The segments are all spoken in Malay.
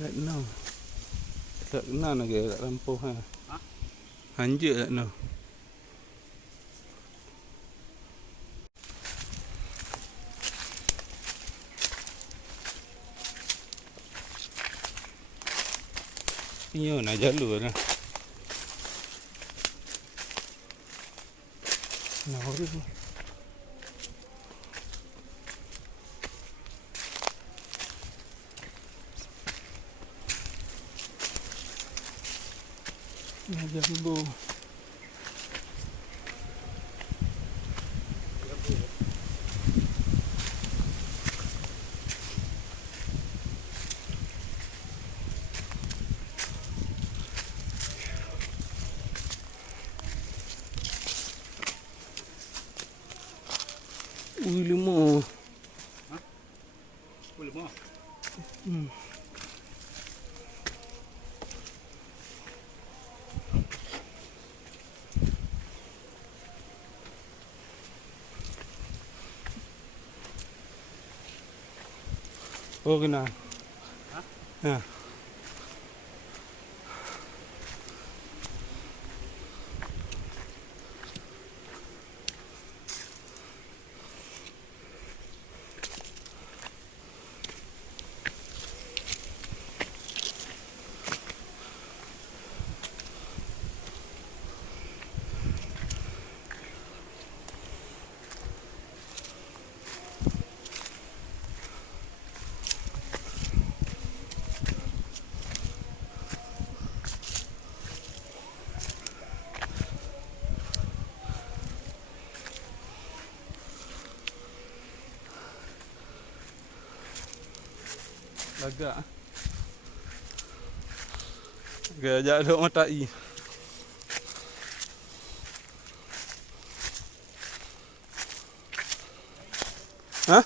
Kat no. Tak kenal lagi kat lampu ha. Ha? Hanjir kat no. Iyo nak jalur lah. Nak urus. Nak jambu. Ui lemah. Ha? Lemah. Oh kenal. Ha? Ha. Agak. Agak duk matai. Ha?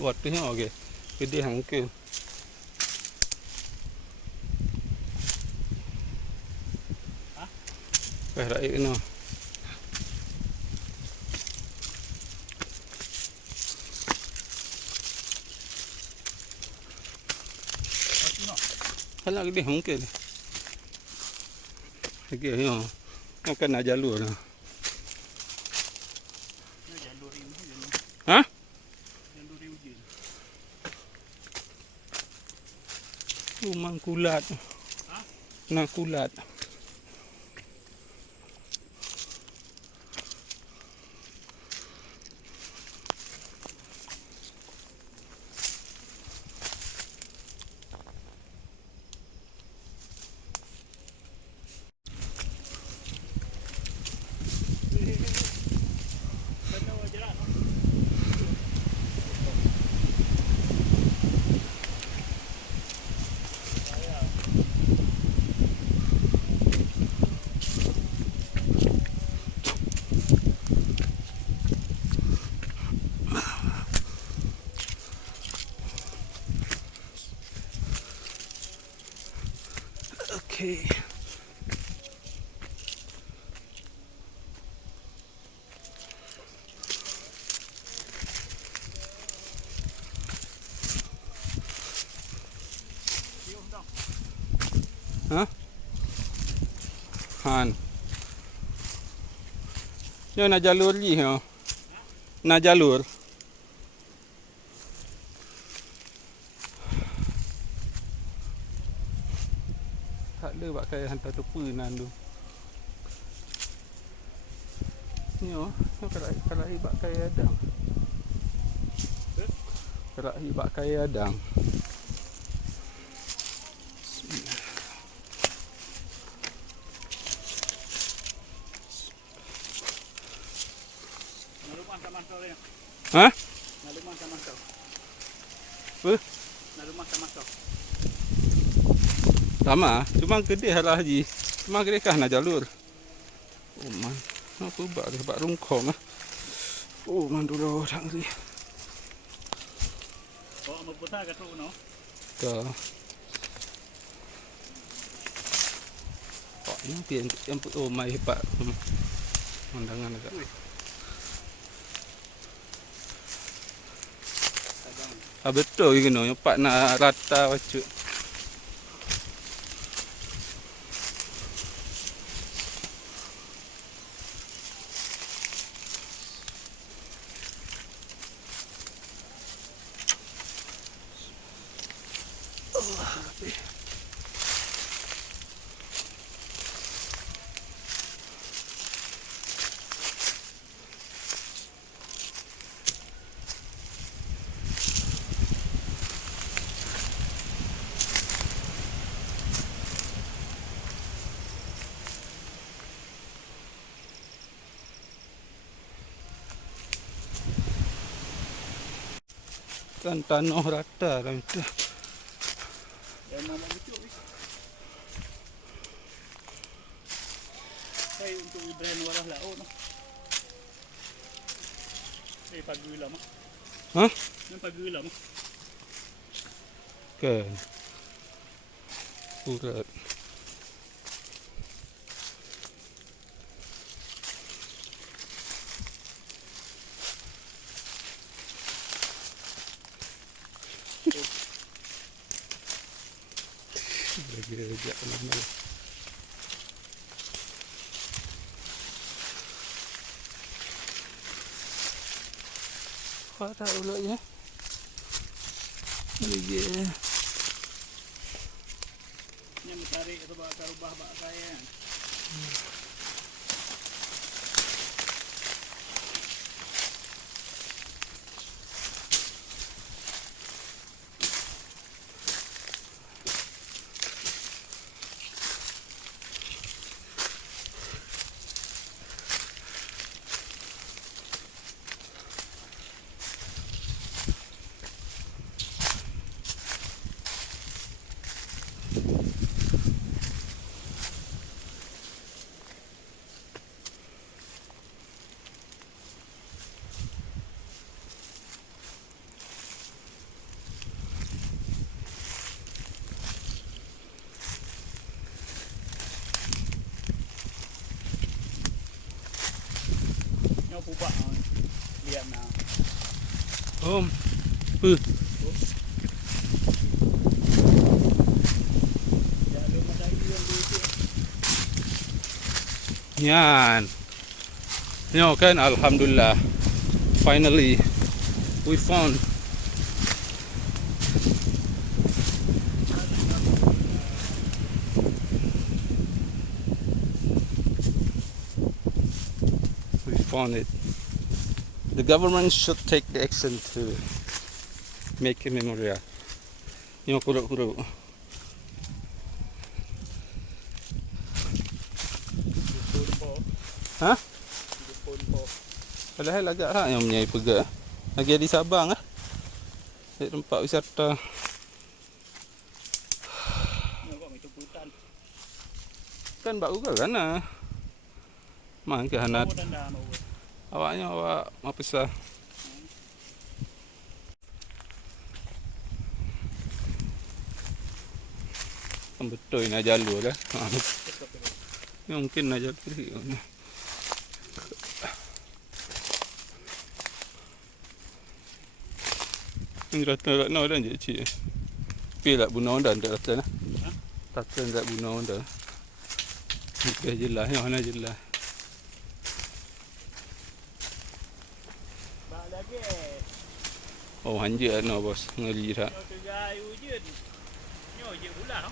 Waktu ni okey. Gede hangke. Ha? Raik no. Mati no. Halah gede hangke ni. Okey yo. Kan nak jalur lah. Jalur ini. Ha? Jalur hujan. Rumah kulat. Ha? Nak kulat. Okey. Ha? Han. Yo nak jalur ni yo. Nak jalur. Tak ada pakai hantar tepu nan tu. Ni yo, kalau pakai ada. Kerak hibak kaya adang. Naluman sama kau ni. Hah? Naluman sama kau. Apa? Naluman sama kau. Sama, cuma gede lah haji. Cuma gede kah nak jalur. Oh man, apa bak rungkong ah. Oh man dulu tak ngeri. Oh, mau putar kat tu no. Dah. Oh, ini yang oh mai hebat. Pandangan agak. Ah betul ke no, yang pak nak rata wacuk. Kan tanah rata lah itu. Yang mau bucuk ni. Saya untuk brand warah laut no. Ni pagi lama. Hah? Ni pagi lama. Kan. Urat. Lagi-lagi malam. Apa tak ulaknya? Lagi. Yang tarik sebab rubah bak saya. Yang pubak lihat nah. Om. Ya lu macam ini yang dia. Yan. Nyo kan alhamdulillah. Finally we found it. The government should take the action to make a memorial. Nyo kuruk-kuruk. Hah? Padahal agak hak yang menyai pegak. Lagi di Sabang ah. Di tempat wisata. Nampak itu putan. Kan bak ugal kan ah. Mang ke hanat. Oh, dan dah mau. Awaknya awak apa sah? Betul nak jalur lah. Mungkin nak jalur kiri. Ini rata-rata dan je cik. Pilih bunuh dan tak rata lah. Rata tak bunuh dah. Dah jelas, yang mana jelas. Bak lagi. Oh, hanja no bos, ngeli dah. Nyo kerja ayu je. Nyo je bulan no.